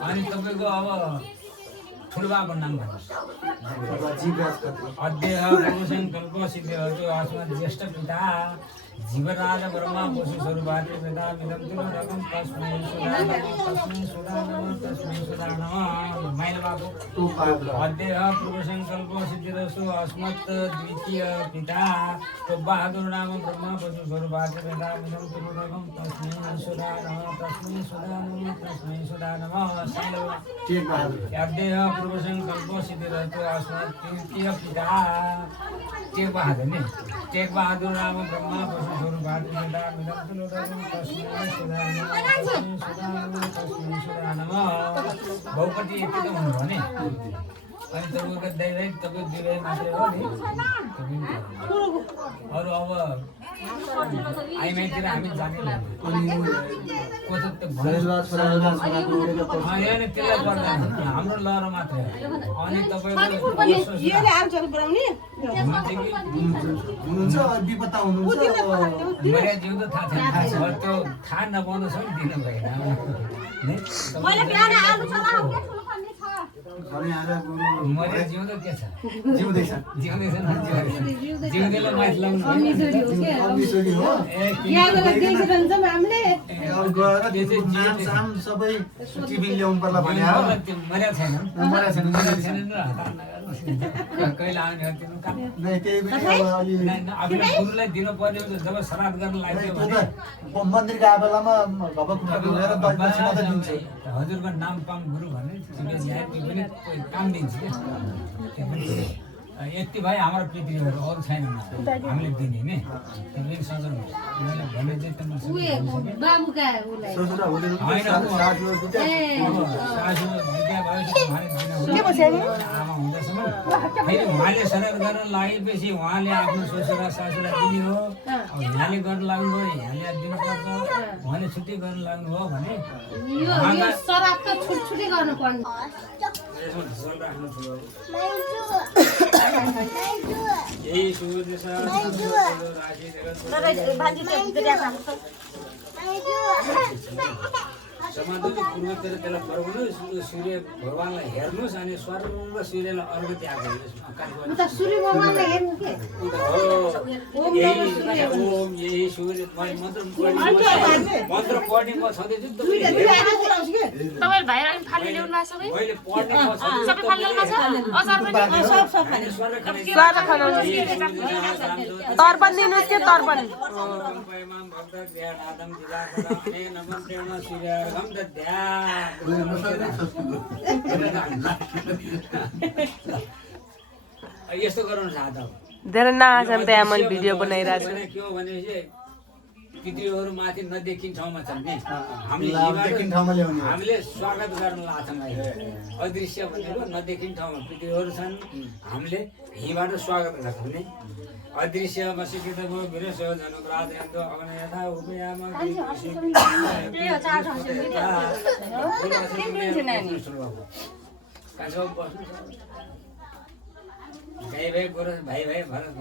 अनि तपाईँको अब ठुलबाको नाम भन्नुहोस् अध्यय गुरुसङ्कल्प सिद्धिहरू आसमा ज्येष्ठ पिता जीवराज ब्रह्मा पशु स्वरूपाति वेदा विदम तिलोरकं तस्मै सुधा नमः माइलबाको अध्यय गुरुसङ्कल्प सिद्धिरसु अस्मत् द्वितीय पिता तो बहादुर नाम ब्रह्मा पशु स्वरूपाति वेदा विदम तिलोरकं तस्मै सुधा नमः अध्यय गुरुसङ्कल्प सिद्धिरसु अस्मत् तृतीय पिता टेक बहादुर नाम ब्रह्मा पशु स्वरूपाति वेदा विदम तिलोरकं तस्मै सुधा नमः बहुपति यति त हुनु भने अनि तपाईँको दैवै तपाईँ दिवै मात्रै हो नि अरू अब आइमाईतिर हामी जाने त्यसलाई गर्दैन हाम्रो लहर मात्रै अनि तपाईँको मैले जिउँदो थाहा छैन त्यो थाहा नपाउँदैछ नि दिनु भएन मैले जिउँदो के छ जिउँदैछ जिउँदैलाई माथि लाउनु कहिले आउने गुरुलाई दिनु पर्ने जब श्राद्ध गर्न लाग्यो भने मन्दिरको बेलामा हजुरको नाम पाम गुरु भने पनि काम दिन्छ यति भए हाम्रो पृथ्वीहरू अरू छैन हामीले दिने नि तिमीले सजन मैले भने चाहिँ आमा हुँदैछ फेरि उहाँले सदन गर्न लागेपछि उहाँले आफ्नो ससुरा सासूलाई दिने हो यहाँले गर्न लाग्नुभयो यहाँले दिनुपर्छ उहाँले छुट्टी गर्न लाग्नुभयो भने यही समाधि पूर्वतिर त्यसलाई फर्काउनुहोस् सूर्य भगवान्लाई हेर्नुहोस् अनि स्वर्ग सूर्यलाई अर्घ त्याग ओम यही सूर्य मन्त्र पढ्ने म छँदैछु मैले यस्तो गराउनु चाहता धेरै नआछन् त्यहाँ मैले भिडियो बनाइरहेको छु के हो भने पितृहरू माथि नदेखिने ठाउँमा छन् नि हामीले स्वागत गर्न लाग्छौँ अदृश्य भनेको नदेखिने ठाउँमा पितृहरू छन् हामीले यहीँबाट स्वागत गर्छौँ नि अदृश्य बसेको त भयो वीरसो धनुराज यन्त्र अग्नयथा उपयामा भाइ गोरस भाइ भरत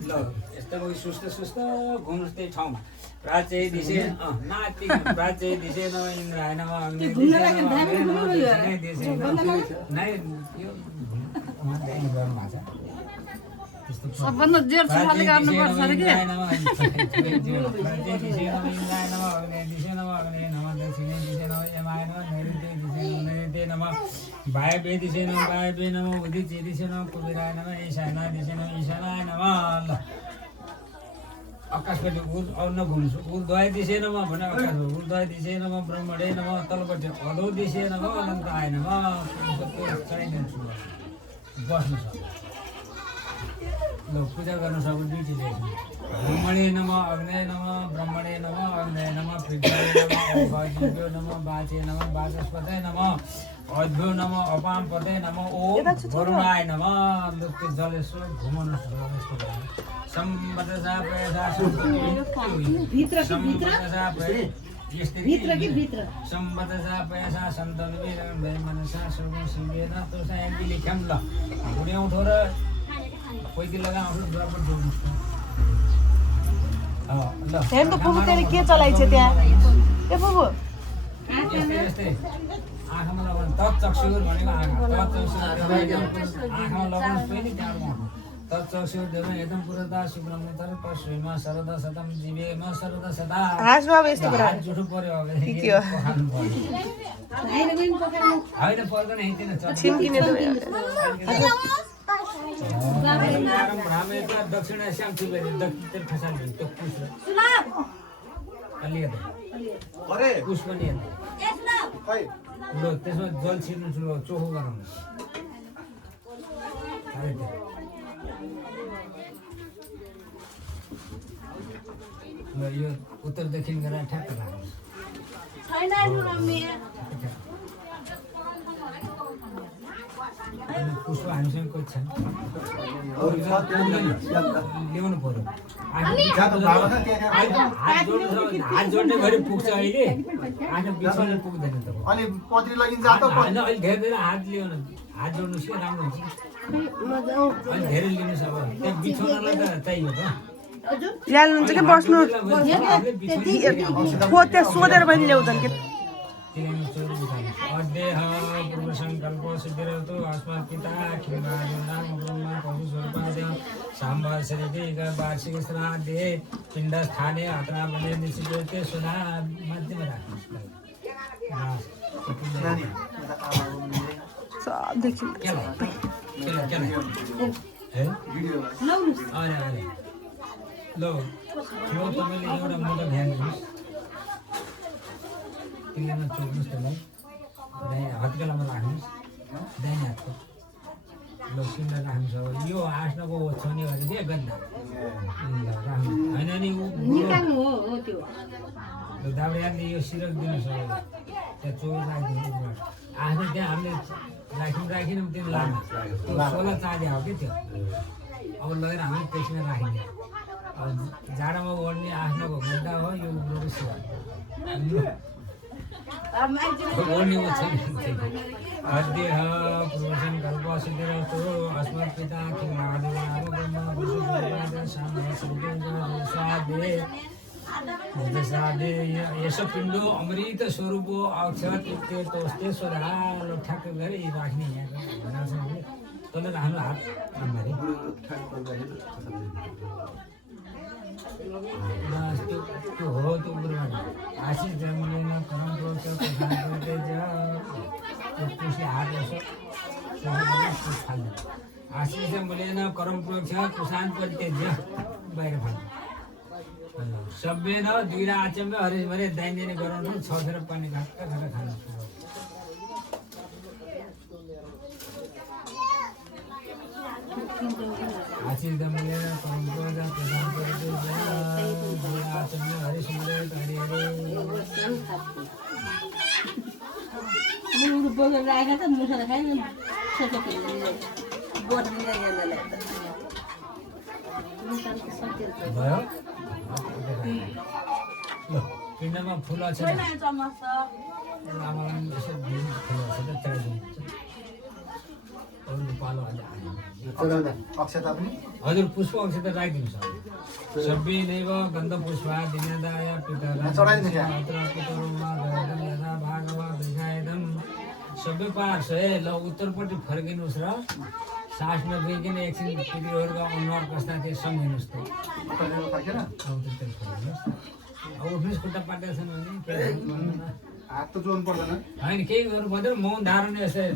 ल यस्तो सुस्त घुम्नुहोस् त्यही ठाउँमा प्राच्य दिशे नाति प्राच्य दिशे न इन्द्र होइन सबभन्दा जेर छले गर्नु पर्छ रे के भाइ बेदिसे न भाइ बे नम उदि चेदिसे न कुबेराय नम ईशाना दिसे न ईशानाय नम ल आकाशपट्टि अरू नघुम्छु ऊर्ध्वय दिशे नम भने आकाश ऊर्ध्वय दिशे नम ब्रह्मणे नम तलपट्टि अधो दिशे नम अनन्ताय नम चाहिदिन्छु बस्नु सक्छ ल पूजा गर्न सक्नु ड्युटी ब्रह्मणे नम अग्नय नम ब्रह्मणे नम अग्नय नम पृथ्वी नम वायुभ्यो नम वाचे नम वाचस्पतये नम अद्भ्यो नम अपाम पदे नम ओम वरुणाय नम लुप्त जलेश्वर घुमन सम्बद्धसा प्रयसा सम्बद्धसा प्रयसा सन्तनुवे मनसा सर्वं शिवेन तोसा यदि लेख्यम ल हुने उठो र पैती लगा आफ्नो बराबर जोड्नु ल हेर्नु त फुपू तेले के चलाइछ त्यहाँ ए फुपू यस्तै आँखामा लगाउनु तत्चक्षुर भनेको आँखा तत्चक्षुर आँखामा लगाउनु पहिले त्यहाँबाट तत्चक्षुर देव एकदम पुरदा शुक्रमतर पश्चिमा शरद सतम जीवेमा शरद सदा हाँस बाबु यस्तो कुरा हात जुठो पर्यो अब के हो? होइन पर्दैन हिँड्दैन छिम्किने त दक्षिण एसिया दक्षिण खसाल्नु त्यो पुस अलिकति अरे पुस पनि खै ठुलो त्यसमा जल छिर्नु ठुलो चोखो गराउनु ल यो उत्तर दक्षिण गरेर ठ्याक्क राख्नु पुष्प हामीसँग कोही छैन ल्याउनु पर्यो हात जोड्ने घरि पुग्छ अहिले आफ्नो बिचमा पुग्दैन त अनि पत्री लगिन्छ त होइन अहिले धेरै धेरै हात ल्याउनु हात जोड्नुहोस् कि राम्रो हुन्छ अहिले धेरै लिनुहोस् अब त्यहाँ बिछाउनलाई त चाहियो त ल्याउनुहुन्छ कि बस्नु खोज्दै सोधेर पनि ल्याउँछन् कि अद्यः पूर्वसङ्कल्प सिद्धिरतो अस्मात् पिता खिम्बाजुनाम ब्रह्मा पशुस्वरूपादेव साम्बर्षरिक वार्षिक श्राद्धे पिण्डस्थाने अत्रा बने निश्चिते सुना मध्यम ल तपाईँले एउटा मोटो ध्यान दिनुहोस् तिमीमा चोक्नुहोस् त्यसलाई हत्केलामा राख्नुहोस् दाहिने हातको ल पिण्ड राख्नुहोस् अब यो आस्नको ओछ्याउने भने के गन्दा ल राख्नु होइन नि दाउराले यो सिरक दिनुहोस् अब त्यहाँ चोक राखिदिनु आफ्नो त्यहाँ हामीले राखिनौँ त्यो लाग्नु त्यो 16 चाँदी हो कि त्यो अब लगेर हामी त्यसमा राखिदियो अब जाडोमा ओढ्ने आफ्नो गड्डा हो यो उब्रोको सिवा ओढ्ने छैन अद्यः पूर्वसङ्कल्प सिद्धिरतो अस्मत् पिता खिम्बादे यसो पिण्डो अमृत स्वरूप अक्षत तोस्तेश्वर ठ्याक्क गरी राख्ने यहाँ तँले राख्नु हात राम्ररी त्यो हो त्यो उब्रोबाट आशिष जन्मलिन करम प्रोक्ष पुष्पले हात यसो फाल्नु आशिष जन्मलिन करम प्रोक्ष कुसान परित्यज्य बाहिर फाल्नु सभ्य न दुईवटा आचम्य हरिस भरे दाइने गराउनु 6 फेर पानी घाक्का घाक्का खानु आशिष जन्मलिन करम प्रोक्ष कुसान परित्यज्य आचम्य हरिस भरे हरि हरि मुलुक बोकेर राखेको त मुसाले खाएन बोटले भयो ल पिण्डमा फुल छ अक्षता पनि हजुर पुष्प अक्षता राखिदिनुहोस् सबै नैव गन्ध पुष्पा दिनदाय पिता सबै पार्छ है ल उत्तरपट्टि फर्किनुहोस् र सास नफेरिकन एकछिन पितृहरूको अनुहार कस्ता थिए सम्झिनुहोस् त अब उठ्नुहोस् खुट्टा पाटेको छैन भने हात त जोड्नु पर्दैन होइन केही गर्नु पर्दैन मौन धारण यस्तै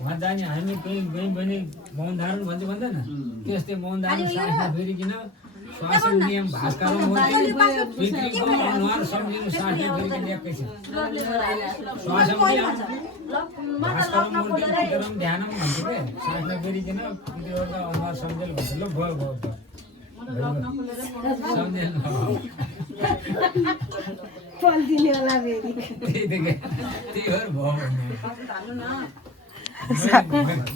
उहाँ जाने हामी कहीँ गयौँ भने मौन धारण भन्छ भन्दैन त्यस्तै मौन धारण सास नफेरिकन श्वास नियम भास्कर पितृको अनुहार सम्झिनु सास नफेरिकन एकैछिन श्वास भास्कर मूर्ति पितरम ध्यानम भन्छ क्या सास नफेरिकन पितृहरूको अनुहार सम्झेल भन्छ ल भयो भयो सम्झेल त्यही भएर भयो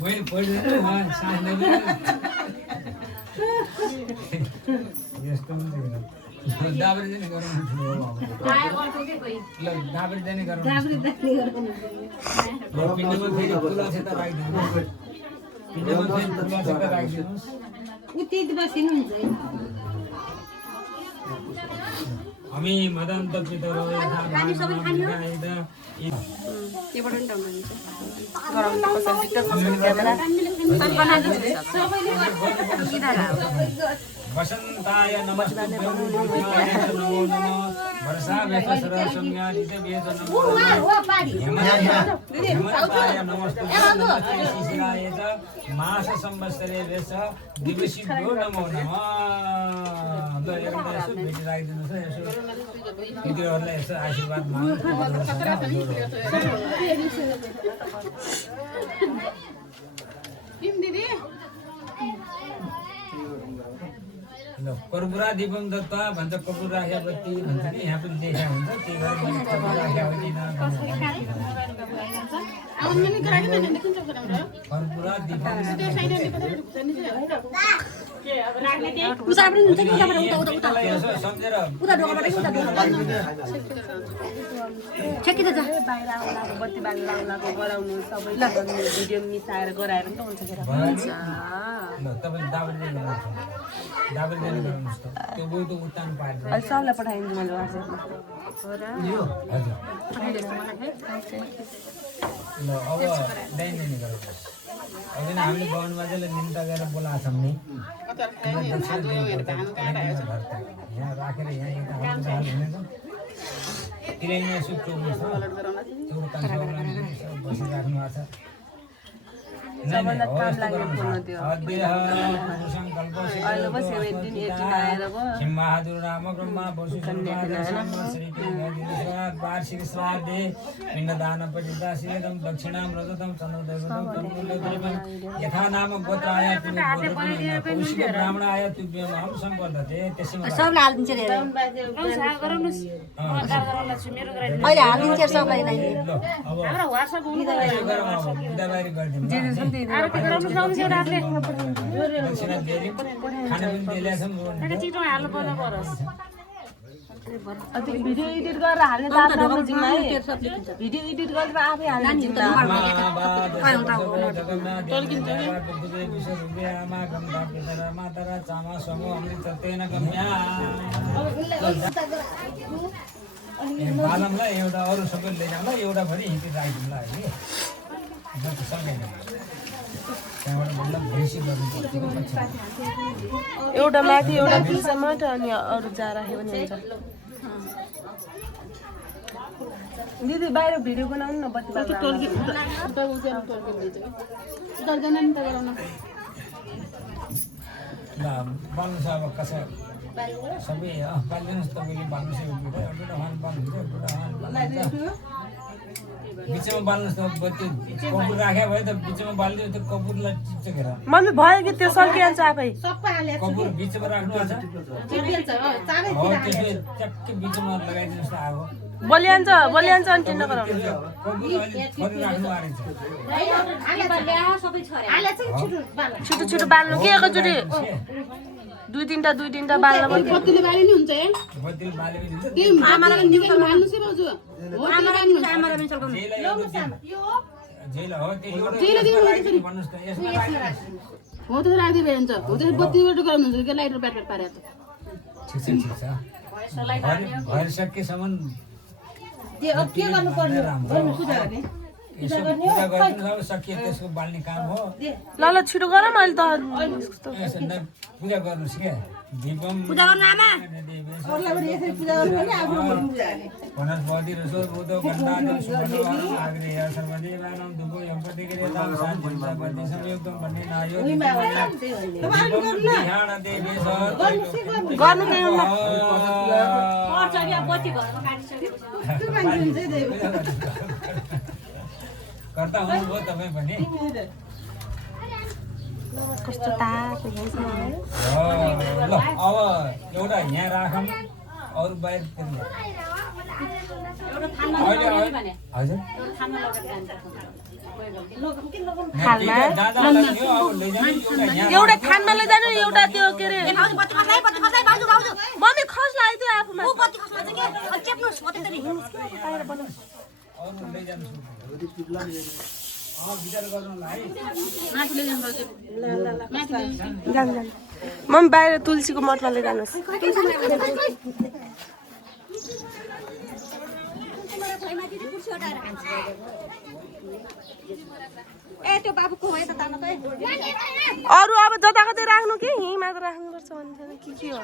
मैले पढ्दैन उहाँ सास नफेरि यस्तो दाबरी जाने गरौँ ल दाबरी जाने गरौँ पिण्डमा फेरि फुला छ त राखिदिनुहोस् पिण्डमा फेरि फुला छ त राखिदिनुहोस् उति बसिनुहुन्छ हामी मदन्त पितरो यथा भागवत गराउनु पर्छ टिकटक क्यामेरा वसन्ताय नमस्तुभ्यं पुष्पाय नमो नमः वर्षावेशसरसंज्ञादित वेद नमो नमः हेमन्ताय नमस्तुभ्यं नमस्ते शिशिराय च मास संवत्सरे वेश दिवसिभ्यो नमो नमः ल एउटा यसो भेटिराखिदिनुहोस् है यसो दिदीहरूलाई यसो आशीर्वाद माग्नु ल कर्पूरा दीपम दत्ता भन्छ कपुर राखेपछि भन्छ नि यहाँ पनि देखा हुन्छ त्यही भएर मैले कपुर राखेको होइन कर्पूरा दीपम सम्झेर बाहिर आउलाको बत्ती बाल्नु आउलाको गराउनु सबै भिडियो मिसाएर गराएर पनि त हुन्छ ल तपाईँ दाबल दिनुहोस् त त्यो बहुत उत्तान पार्छ अहिले सबलाई पठाइदिन्छु मैले वाट्सएपमा हजुर ल अब दैनिक गरौँ अब हामीले बाहुन बाजेलाई निम्ता गरेर बोलाएको छौँ नि यहाँ राखेर यहाँ यता तिरैमा यसो चोर्नु छ त्यो बसिराख्नु भएको छ सबभन्दा काम लाग्ने फोन त्यो बहादुर राम ब्रह्मा वार्षिक श्राद्धे पिण्डदान पठिता श्रीदम दक्षिणां रजतं चन्द्रदेवतं यथा नाम गोत्राय कौशिक ब्राह्मणाय तुभ्यमां सम्वर्धते त्यसैमा सबले हालिदिन्छ रे अहिले हालिदिन्छ सबलाई नै हाम्रो वाट्सएप बिदाबारी गरिदिनु दक्षिणा दिएर खाना पनि दिएछौँ छिटो हाल्नु पर्ने परस भिडियो एडिट गरेर हाल्ने त आफ्नो जिम्मा है भिडियो एडिट गरेर आफै हाल्ने जिम्मा बालमलाई एउटा अरू सबै लैजाउँला एउटा भरि हिँडी राखिदिउँला अहिले त्यहाँबाट मतलब भैँसी गर्नुपर्छ एउटा माथि एउटा बिचमा अनि अरू जा राख्यो भने हुन्छ दिदी बाहिर भिडियो बनाउनु न बत्ती ल बाल्नु छ अब कसै सबै बालिदिनुहोस् तपाईँले बाल्नुहोस् एउटा बिचमा बाल्नुहोस् त बत्ती कपुर राख्या भयो त बिचमा बालिदियो त्यो कपुरलाई टिप्छ घेर मम्मी भयो कि त्यो सल्किहाल्छ आफै कपुर बिचमा राख्नु पर्छ हो त्यसो ट्याक्कै बिचमा लगाइदिनुहोस् त आगो बलिहाल्छ अनि टिन्न गराउनु कपुर अलिक थोरै राख्नु आएछ छिटो छिटो बाल्नु के एकैचोटि दुई तिनटा बाल्न पनि बत्तीले बाले नि हुन्छ है बत्तीले बाले पनि हुन्छ के आमालाई निकाल हाल्नु छ बाजु हो आमालाई निकाल जेल हो त्यही भन्नुहोस् त यसमा हो त राखिदिए हुन्छ हो त बत्तीबाट गराउनु हुन्छ के लाइटर ब्याट पारे त ठिक छ भएर सकेसम्म के अब के गर्नु पर्ने गर्नु पूजा गर्ने यसो पूजा गर्नु अब सकिए त्यसको बाल्ने काम हो ल छिटो गर न अहिले त पूजा गर्नुहोस् क्या दीपम पूजा गर्नु आमा वनस्पति रसोर भूतो गन्धादि सुवर्णवारं आग्नेय सर्वदेवानां दुभो यम्पतिक्रियतां शान्तिं संयुक्तं भन्ने नायो ध्यान देवे गर्नु के हुन्न कर्ता हुनुभयो तपाईँ पनि कस्तो तातो ल अब एउटा यहाँ राखौँ अरू बाहिर हजुर एउटा खानमा लैजानु एउटा त्यो के अरे मम्मी खस लाग्यो आफूमा अरू लैजानु विचार गर्नुलाई जान मम्मी बाहिर तुलसीको मठमा लिएर जानुहोस् अरू अब जताकतै राख्नु कि यहीँ मात्र राख्नुपर्छ भन्ने के हो